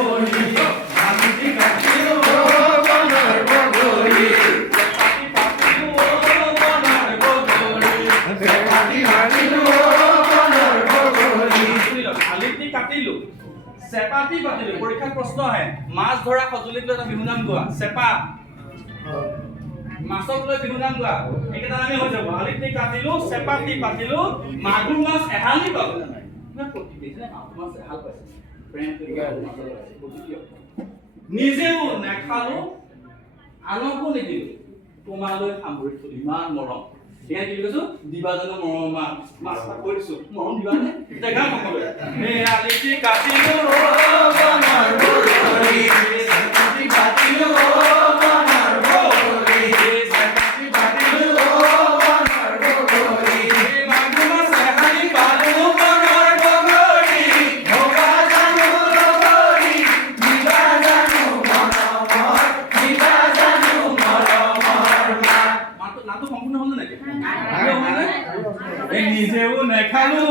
বগৰী মালিতি কাটিলো বনৰ বগৰী পাতি পাতিলো বনৰ বগৰী পাতি পাতিলো বনৰ বগৰী মালিতি কাটিলো চেপাতি পাতিলো পৰীক্ষাত প্ৰশ্ন আহে মাছ ধৰা সঁজুলিক লৈ এটা বিহু নাম গোৱা চেপা মাছক লৈ বিহু নাম গোৱা একেটা নামে হৈ যাব মালিতি কাটিলো চেপাতি পাতিলো মাগুৰ মাছ এহালি পালো নিজেও নেখালো আনকো নিদিলো তোমালৈ সামৰি থলো ইমান মৰম এতিয়া কি কৈছো দিবা জানো মৰম মাছ কৈ দিছো মৰম দিবা নে এতিয়া গান সকলোৱে আলিতি কাটিলো বনৰ বগৰী চেপাতি পাতিলো বনৰ বগৰী চেপাতি পাতিলো বনৰ বগৰী মাগুৰ মাছ এহালি পালো বনৰ বগৰী ভবা জানো বগৰী দিবা জানো মৰমৰ দিবা জানো মৰমৰ নামটো সম্পূৰ্ণ হ'ল নেকি নিজেও নেখালো